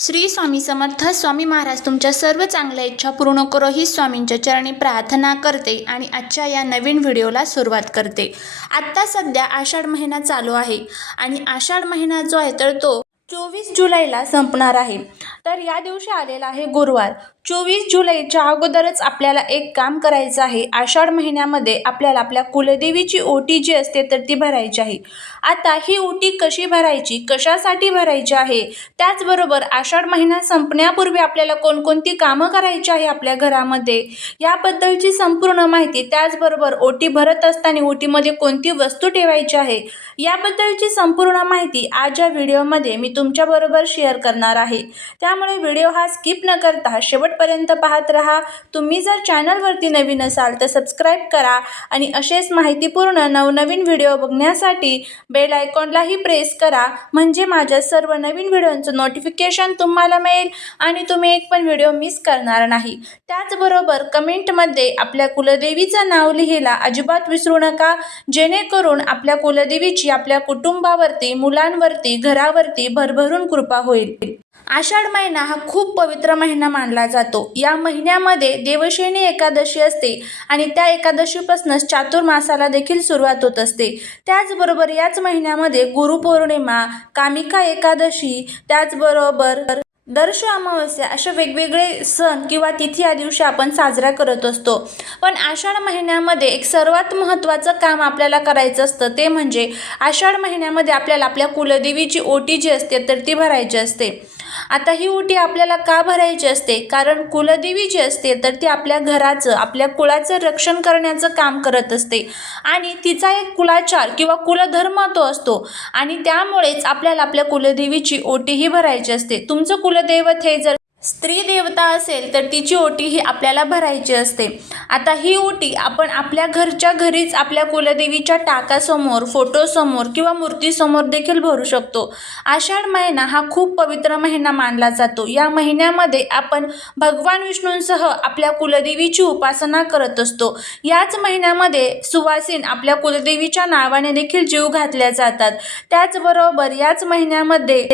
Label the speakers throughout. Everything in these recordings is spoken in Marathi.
Speaker 1: श्री स्वामी समर्थ स्वामी महाराज तुमच्या सर्व चांगल्या इच्छा पूर्ण करो ही स्वामींच्या चरणी प्रार्थना करते आणि आजच्या या नवीन व्हिडिओला सुरुवात करते. आत्ता सध्या आषाढ महिना चालू आहे आणि आषाढ महिना जो आहे तर तो चोवीस जुलैला संपणार आहे. तर या दिवशी आलेला आहे गुरुवार. चोवीस जुलैच्या अगोदरच आपल्याला एक काम करायचं आहे. आषाढ महिन्यामध्ये आपल्याला आपल्या कुलदेवीची ओटी जी असते तर ती भरायची आहे. आता ही ओटी कशी भरायची कशासाठी भरायची आहे त्याचबरोबर आषाढ महिना संपण्यापूर्वी आपल्याला कोणकोणती कामं करायची आहे आपल्या घरामध्ये याबद्दलची संपूर्ण माहिती त्याचबरोबर ओटी भरत असताना ओटीमध्ये कोणती वस्तू ठेवायची आहे याबद्दलची संपूर्ण माहिती आज या व्हिडिओमध्ये मी तुमच्याबरोबर शेअर करणार आहे. त्यामुळे व्हिडिओ हा स्किप न करता शेवटपर्यंत पाहत राहा. तुम्ही जर चॅनलवरती नवीन असाल तर सबस्क्राईब करा आणि असेच माहितीपूर्ण नवनवीन व्हिडिओ बघण्यासाठी बेल आयकॉनलाही प्रेस करा. म्हणजे माझ्या सर्व नवीन व्हिडिओंचं नोटिफिकेशन तुम्हाला मिळेल आणि तुम्ही एक पण व्हिडिओ मिस करणार नाही. त्याचबरोबर कमेंटमध्ये आपल्या कुलदेवीचं नाव लिहिला अजिबात विसरू नका. जेणेकरून आपल्या कुलदेवीची आपल्या कुटुंबावरती मुलांवरती घरावरती भर भरभरून कृपा होईल. आषाढ महिना हा खूप पवित्र महिना मानला जातो. या महिन्यामध्ये देवशयनी एकादशी असते आणि त्या एकादशीपासूनच चातुर्मासाला देखील सुरुवात होत असते. त्याचबरोबर याच महिन्यामध्ये गुरुपौर्णिमा कामिका एकादशी त्याचबरोबर दर्श अमावस्या असे वेगवेगळे सण किंवा तिथी या दिवशी आपण साजरा करत असतो. पण आषाढ महिन्यामध्ये एक सर्वात महत्त्वाचं काम आपल्याला करायचं असतं ते म्हणजे आषाढ महिन्यामध्ये आपल्याला आपल्या कुलदेवीची ओटी जी असते तर ती भरायची असते. आता ही ओटी आपल्याला का भरायची असते? कारण कुलदेवी जी असते तर ती आपल्या घराचं आपल्या कुळाचं रक्षण करण्याचं काम करत असते. आणि तिचा एक कुलाचार किंवा कुलधर्म तो असतो. आणि त्यामुळेच आपल्याला आपल्या कुलदेवीची ओटीही भरायची असते. तुमचं कुलदैवत हे जर स्त्री देवता असेल तर तिची ओटी ही आपल्याला भरायची असते. आता ही ओटी आपण आपल्या घरच्या घरीच आपल्या कुलदेवीच्या टाकासमोर फोटोसमोर किंवा मूर्तीसमोर देखील भरू शकतो. आषाढ महिना हा खूप पवित्र महिना मानला जातो. या महिन्यामध्ये आपण भगवान विष्णूंसह आपल्या कुलदेवीची उपासना करत असतो. याच महिन्यामध्ये सुवासीन आपल्या कुलदेवीच्या नावाने देखील जीव घातल्या जातात. त्याचबरोबर याच महिन्यामध्ये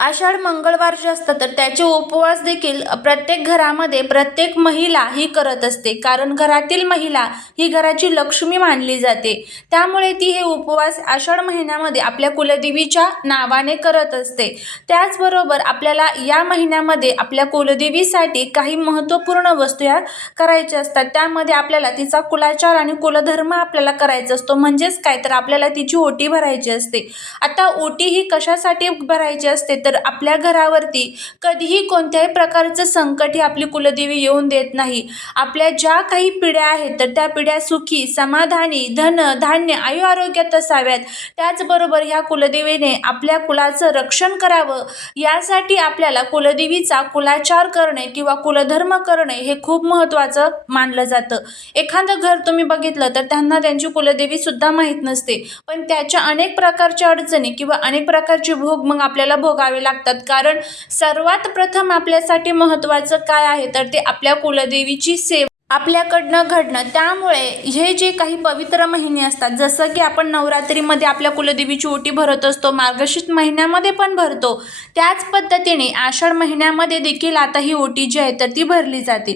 Speaker 1: आषाढ मंगळवार जे असतं तर त्याचे उपवास देखील प्रत्येक घरामध्ये प्रत्येक महिला ही करत असते. कारण घरातील महिला ही घराची लक्ष्मी मानली जाते. त्यामुळे ती हे उपवास आषाढ महिन्यामध्ये आपल्या कुलदेवीच्या नावाने करत असते. त्याचबरोबर आपल्याला या महिन्यामध्ये आपल्या कुलदेवीसाठी काही महत्त्वपूर्ण वस्तू या करायच्या असतात. त्यामध्ये आपल्याला तिचा कुलाचार आणि कुलधर्म आपल्याला करायचा असतो. म्हणजेच काय? तर आपल्याला तिची ओटी भरायची असते. आता ओटी ही कशासाठी भरायची असते? तर तर आपल्या घरावरती कधीही कोणत्याही प्रकारचं संकट ही आपली कुलदेवी येऊन देत नाही. आपल्या ज्या काही पिढ्या आहेत तर त्या पिढ्या सुखी समाधानी धन धान्य आयु आरोग्यात असाव्यात. त्याचबरोबर ह्या कुलदेवीने आपल्या कुलाचं रक्षण करावं. यासाठी आपल्याला कुलदेवीचा कुलाचार करणे किंवा कुलधर्म करणे हे खूप महत्त्वाचं मानलं जातं. एखादं घर तुम्ही बघितलं तर त्यांना त्यांची कुलदेवी सुद्धा माहीत नसते. पण त्याच्या अनेक प्रकारच्या अडचणी किंवा अनेक प्रकारचे भोग मग आपल्याला भोगावे लागतात. कारण सर्वात प्रथम आपल्यासाठी महत्त्वाचं काय आहे? तर ते आपल्या कुलदेवीची सेवा आपल्याकडनं घडणं. त्यामुळे हे जे काही पवित्र महिने असतात जसं की आपण नवरात्रीमध्ये आपल्या कुलदेवीची ओटी भरत असतो मार्गशीर्ष महिन्यामध्ये पण भरतो त्याच पद्धतीने आषाढ महिन्यामध्ये देखील आता ही ओटी जी आहे तर ती भरली जाते.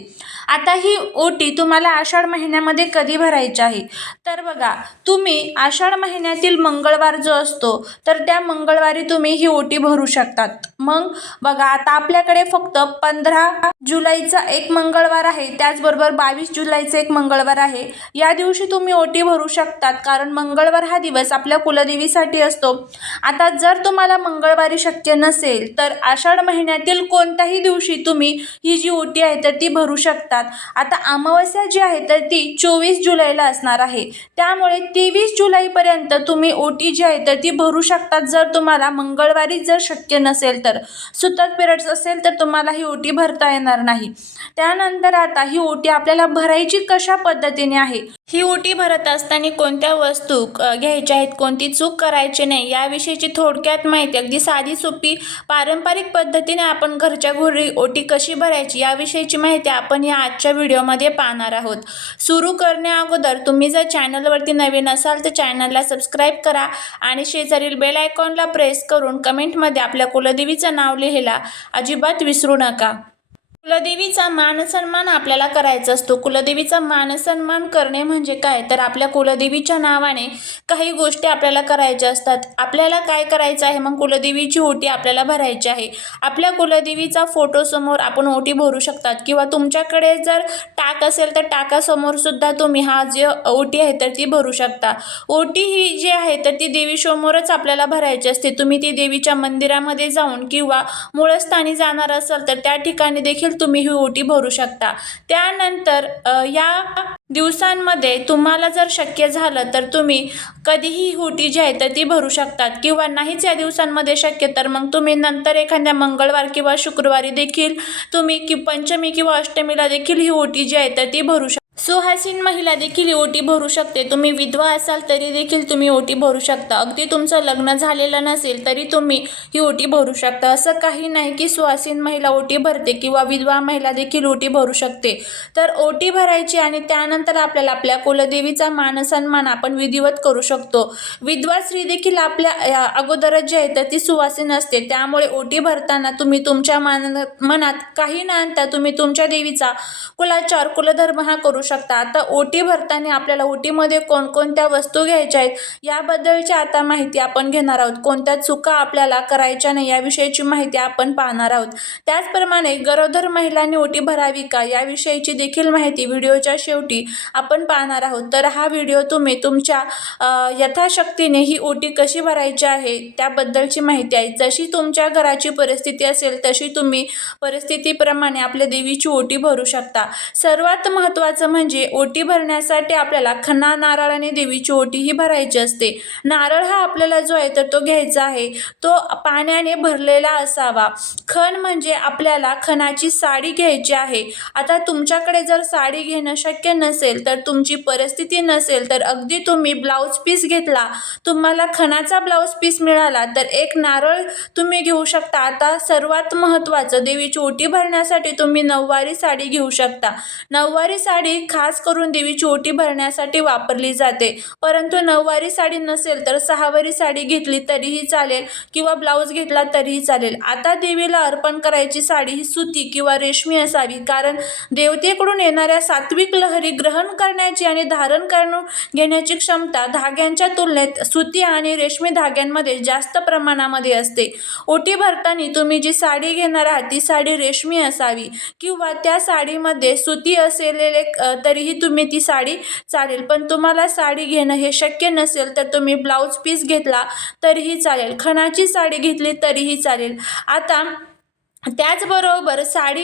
Speaker 1: आता ही ओटी तुम्हाला आषाढ महिन्यामध्ये कधी भरायची आहे? तर बघा तुम्ही आषाढ महिन्यातील मंगळवार जो असतो तर त्या मंगळवारी तुम्ही ही ओटी भरू शकतात. मग बघा आता आपल्याकडे फक्त पंधरा जुलैचा एक मंगळवार आहे त्याचबरोबर बावीस जुलैचा एक मंगळवार आहे. या दिवशी तुम्ही ओटी भरू शकतात कारण मंगळवार हा दिवस आपल्या कुलदेवीसाठी असतो. आता जर तुम्हाला मंगळवारी शक्य नसेल तर आषाढ महिन्यातील कोणत्याही दिवशी तुम्ही ही जी ओटी आहे तर ती भरू शकता. शकतात आता अमावस्या जी आहे तर ती चोवीस जुलैला असणार आहे. त्यामुळे तेवीस जुलैपर्यंत तुम्ही ओटी जी आहे तर ती भरू शकतात. जर तुम्हाला मंगळवारी जर शक्य नसेल तर सुतक पिरियड्स असेल तर तुम्हाला ही ओटी भरता येणार नाही. त्यानंतर आता ही ओटी आपल्याला भरायची कशा पद्धतीने आहे? ही ओटी भरत असताना कोणत्या वस्तू घ्यायच्या आहेत कोणती चूक करायची नाही याविषयीची थोडक्यात माहिती अगदी साधी सोपी पारंपरिक पद्धतीने आपण घरच्या घरी ओटी कशी भरायची याविषयीची माहिती आपण या आजच्या व्हिडिओमध्ये पाहणार आहोत. सुरू करण्या अगोदर तुम्ही जर चॅनलवरती नवीन असाल तर चॅनलला सबस्क्राईब करा आणि शेजारील बेल आयकॉनला प्रेस करून कमेंटमध्ये आपल्या कुलदेवीचं नाव लिहायला अजिबात विसरू नका. कुलदेवीचा मानसन्मान आपल्याला करायचा असतो. कुलदेवीचा मानसन्मान करणे म्हणजे काय? तर आपल्या कुलदेवीच्या नावाने काही गोष्टी आपल्याला करायच्या असतात. आपल्याला काय करायचं आहे? मग कुलदेवीची ओटी आपल्याला भरायची आहे. आपल्या कुलदेवीचा फोटो समोर आपण ओटी भरू शकतात. किंवा तुमच्याकडे जर टाक असेल तर टाकासमोर सुद्धा तुम्ही हा जे ओटी आहे तर ती भरू शकता. ओटी ही जी आहे तर ती देवीसमोरच आपल्याला भरायची असते. तुम्ही ती देवीच्या मंदिरामध्ये जाऊन किंवा मूळस्थानी जाणार असाल तर त्या ठिकाणी देखील तुम्ही ही ओटी भरू शकता. त्यानंतर या दिवसांमध्ये तुम्हाला जर शक्य झालं तर तुम्ही कधीही ओटी जी आहे तर ती भरू शकतात. किंवा नाहीच या दिवसांमध्ये शक्य तर मग तुम्ही नंतर एखाद्या मंगळवार किंवा शुक्रवारी देखील तुम्ही कि पंचमी किंवा अष्टमीला देखील ही ओटी जी आहे तर ती भरू शकता सुहासीन महिला देखील ओटी भरू शकते. तुम्ही विधवा असाल तरी देखील तुम्ही ओटी भरू शकता. अगदी तुमचं लग्न झालेलं नसेल तरी तुम्ही ही ओटी भरू शकता. असं काही नाही की सुहासीन महिला ओटी भरते किंवा विधवा महिला देखील ओटी भरू शकते. तर ओटी भरायची आणि त्यानंतर आपल्याला आपल्या कुलदेवीचा मानसन्मान आपण विधिवत करू शकतो. विधवा स्त्री देखील आपल्या या अगोदरच जी आहे तर ती सुवासीन असते. त्यामुळे ओटी भरताना तुम्ही तुमच्या मान मनात काही न आणता तुम्ही तुमच्या देवीचा कुलाचार कुलधर्म हा करू शकता आता ओटी भरताना आपल्याला ओटीमध्ये कोणकोणत्या वस्तू घ्यायच्या आहेत याबद्दलची आता माहिती आपण घेणार आहोत. कोणत्या चुका आपल्याला करायच्या नाही याविषयीची माहिती आपण पाहणार आहोत. त्याचप्रमाणे गरोदर महिलांनी ओटी भरावी का याविषयीची देखील माहिती व्हिडिओच्या शेवटी आपण पाहणार आहोत. तर हा व्हिडिओ तुम्ही तुमच्या यथाशक्तीने ही ओटी कशी भरायची आहे त्याबद्दलची माहिती आहे. जशी तुमच्या घराची परिस्थिती असेल तशी तुम्ही परिस्थितीप्रमाणे आपल्या देवीची ओटी भरू शकता. सर्वात महत्त्वाचं म्हणजे ओटी भरण्यासाठी आपल्याला खणा नारळ आणि देवीची ओटी ही भरायची असते. नारळ हा आपल्याला जो आहे तर तो घ्यायचा आहे. तो पाण्याने भरलेला असावा. खण म्हणजे आपल्याला खणाची साडी घ्यायची आहे. आता तुमच्याकडे जर साडी घेणं शक्य नसेल तर तुमची परिस्थिती नसेल तर अगदी तुम्ही ब्लाऊज पीस घेतला तुम्हाला खणाचा ब्लाऊज पीस मिळाला तर एक नारळ तुम्ही घेऊ शकता. आता सर्वात महत्त्वाचं देवीची ओटी भरण्यासाठी तुम्ही नऊवारी साडी घेऊ शकता. नऊवारी साडी खास करून देवीची ओटी भरण्यासाठी वापरली जाते. परंतु नऊवारी साडी नसेल तर सहावारी साडी घेतली तरीही चालेल किंवा ब्लाऊज घेतला तरीही चालेल. आता देवीला अर्पण करायची साडी ही सुती किंवा रेशमी असावी कारण देवतेकडून येणाऱ्या सात्विक लहरी ग्रहण करण्याची आणि धारण करून घेण्याची क्षमता धाग्यांच्या तुलनेत सुती आणि रेशमी धाग्यांमध्ये जास्त प्रमाणामध्ये असते. ओटी भरताना तुम्ही जी साडी घेणार आहात ती साडी रेशमी असावी किंवा त्या साडीमध्ये सुती असलेले तरीही तुम्ही ती साडी चालेल. पण तुम्हाला साडी घेणं हे शक्य नसेल तर तुम्ही ब्लाऊज पीस घेतला तरीही चालेल. खणाची साडी घेतली तरीही चालेल. आता त्याचबरोबर साडी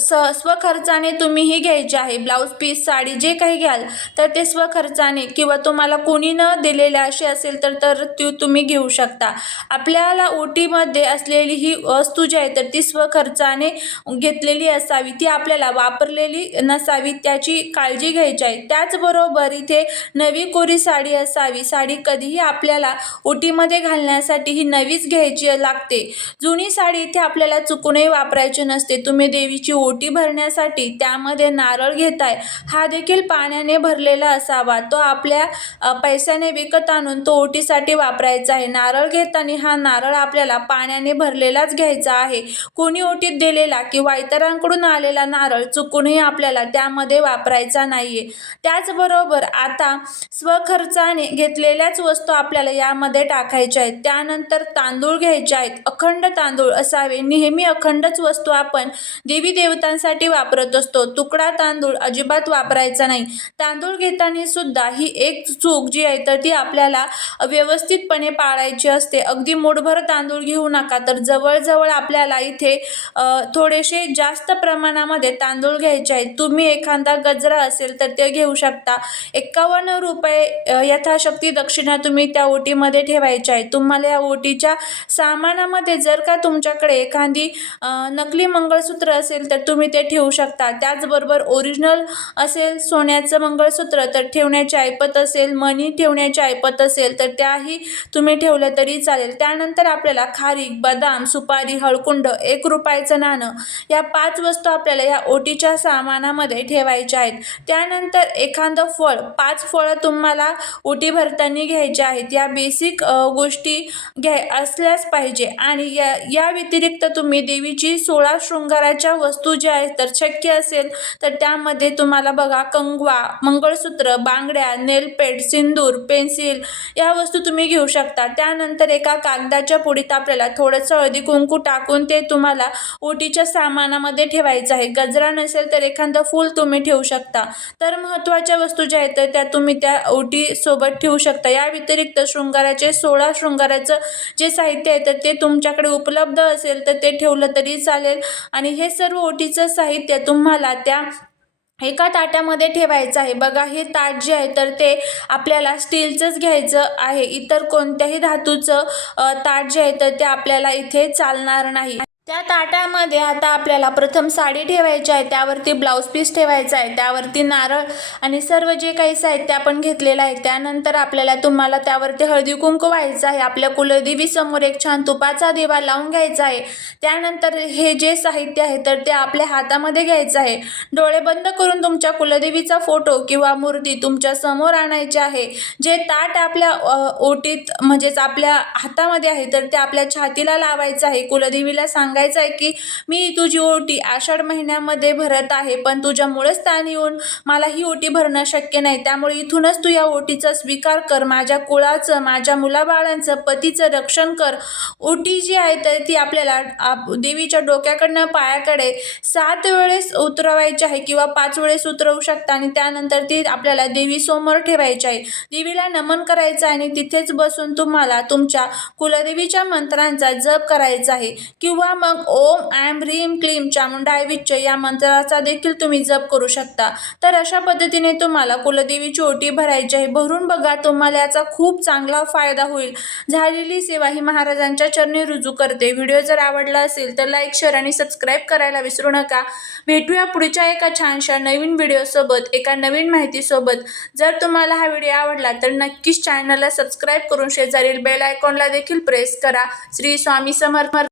Speaker 1: स स्वखर्चाने तुम्हीही घ्यायची आहे. ब्लाऊज पीस साडी जे काही घ्याल तर ते स्वखर्चाने किंवा तुम्हाला कोणी न दिलेले अशी असेल तर तर ती तुम्ही घेऊ शकता. आपल्याला ओटीमध्ये असलेली ही वस्तू जी आहे तर ती स्वखर्चाने घेतलेली असावी. ती आपल्याला वापरलेली नसावी त्याची काळजी घ्यायची आहे. त्याचबरोबर इथे नवी कोरी साडी असावी. साडी कधीही आपल्याला ओटीमध्ये घालण्यासाठी ही नवीच घ्यायची लागते. जुनी साडी इथे आपल्याला चुकून चुकूनही वापरायची नसते. तुम्ही देवीची ओटी भरण्यासाठी त्यामध्ये नारळ घेताय. हा देखील पाण्याने भरलेला असावा. तो आपल्या पैशाने विकत आणून तो ओटीसाठी वापरायचा आहे. नारळ घेताना हा नारळ आपल्याला पाण्याने भरलेलाच घ्यायचा आहे. कोणी ओटीत दिलेला किंवा इतरांकडून आलेला नारळ चुकूनही आपल्याला त्यामध्ये वापरायचा नाहीये. त्याचबरोबर आता स्वखर्चाने घेतलेल्याच वस्तू आपल्याला यामध्ये टाकायच्या आहेत. त्यानंतर तांदूळ घ्यायचे आहेत. अखंड तांदूळ असावे. नेहमी अखंड अखंडच वस्तू आपण देवी देवतांसाठी वापरत असतो. तुकडा तांदूळ अजिबात वापरायचा नाही. तांदूळ घेताना सुद्धा ही एक चूक जी आहे तर ती आपल्याला व्यवस्थितपणे पाळायची असते. अगदी मोठभर तांदूळ घेऊ नका तर जवळजवळ आपल्याला इथे थोडेसे जास्त प्रमाणामध्ये तांदूळ घ्यायचे आहेत. तुम्ही एखादा गजरा असेल तर ते घेऊ शकता. एकावन्न रुपये यथाशक्ती दक्षिणा तुम्ही त्या ओटीमध्ये ठेवायच्या आहे तुम्हाला या ओटीच्या सामानामध्ये जर का तुमच्याकडे एखादी नकली मंगळसूत्र असेल तर तुम्ही ते ठेवू शकता. त्याचबरोबर ओरिजिनल असेल सोन्याचं मंगळसूत्र तर ठेवण्याची ऐपत असेल मणी ठेवण्याची ऐपत असेल तर त्याही तुम्ही ठेवलं तरी चालेल. त्यानंतर आपल्याला खारीक बदाम सुपारी हळकुंड एक रुपयाचं नाणं या पाच वस्तू आपल्याला या ओटीच्या सामानामध्ये ठेवायच्या आहेत. त्यानंतर एखादं फळ पाच फळं तुम्हाला ओटी भरताना घ्यायची आहेत. या बेसिक गोष्टी घ्याय असल्याच पाहिजे. आणि या या व्यतिरिक्त तुम्ही देवीची सोळा शृंगाराच्या वस्तू ज्या आहेत तर शक्य असेल तर त्यामध्ये तुम्हाला बघा कंगवा मंगळसूत्र बांगड्या नेलपेट सिंदूर पेन्सिल या वस्तू तुम्ही घेऊ शकता. त्यानंतर एका कागदाच्या पुडीत आपल्याला थोडंसं हळदी कुंकू टाकून ते तुम्हाला ओटीच्या सामानामध्ये ठेवायचं आहे. गजरा नसेल तर एखादं फूल तुम्ही ठेवू शकता. तर महत्त्वाच्या वस्तू ज्या आहेत तर त्या तुम्ही त्या ओटीसोबत ठेवू शकता. या व्यतिरिक्त शृंगाराचे सोळा शृंगाराचं जे साहित्य आहे तर ते तुमच्याकडे उपलब्ध असेल तर ते ठेवलं तरी चालेल. आणि हे सर्व ओटीचं साहित्य तुम्हाला त्या एका ताटामध्ये ठेवायचं आहे. बघा हे ताट जे आहे तर ते आपल्याला स्टीलचंच घ्यायचं आहे. इतर कोणत्याही धातूचं ताट जे आहे तर ते आपल्याला इथे चालणार नाही. त्या ताटामध्ये आता आपल्याला प्रथम साडी ठेवायची आहे त्यावरती ब्लाऊज पीस ठेवायचा आहे त्यावरती नारळ आणि सर्व जे काही साहित्य आपण घेतलेलं आहे त्यानंतर आपल्याला तुम्हाला त्यावरती हळदी कुंकू व्हायचं आहे आपल्या कुलदेवीसमोर एक छान तुपाचा दिवा लावून घ्यायचा आहे त्यानंतर हे जे साहित्य आहे तर ते आपल्या हातामध्ये घ्यायचं आहे. डोळे बंद करून तुमच्या कुलदेवीचा फोटो किंवा मूर्ती तुमच्यासमोर आणायची आहे. जे ताट आपल्या ओटीत म्हणजेच आपल्या हातामध्ये आहे तर ते आपल्या छातीला लावायचं आहे कुलदेवीला सांगायचं आहे की मी तुझी ओटी आषाढ महिन्यामध्ये भरत आहे पण तुझ्यामुळेच स्थान येऊन मला ही ओटी भरणं शक्य नाही. त्यामुळे इथूनच तू या ओटीचा स्वीकार कर. माझ्या कुळाचं माझ्या मुलाबाळांचं पतीचं रक्षण कर. ओटी जी आहे तर ती आपल्याला आप देवीच्या डोक्याकडनं पायाकडे सात वेळेस उतरवायची आहे किंवा पाच वेळेस उतरवू शकता आणि त्यानंतर ती आपल्याला देवीसमोर ठेवायची आहे. देवीला नमन करायचं आहे आणि तिथेच बसून तुम्हाला तुमच्या कुलदेवीच्या मंत्रांचा जप करायचा आहे. किंवा मग मग ओम ॲम ह्रीम क्लीम चामुंडाय विच्च या मंत्राचा देखील तुम्ही जप करू शकता. तर अशा पद्धतीने तुम्हाला कुलदेवीची ओटी भरायची आहे. भरून बघा तुम्हाला याचा खूप चांगला फायदा होईल. झालेली सेवा ही महाराजांच्या चरणी रुजू करते. व्हिडिओ जर आवडला असेल तर लाईक शेअर आणि सबस्क्राईब करायला विसरू नका. भेटूया पुढच्या एका छानशा नवीन व्हिडिओसोबत एका नवीन माहितीसोबत जर तुम्हाला हा व्हिडिओ आवडला तर नक्कीच चॅनलला सबस्क्राईब करून शेजारील बेल आयकॉनला देखील प्रेस करा. श्री स्वामी समर्थ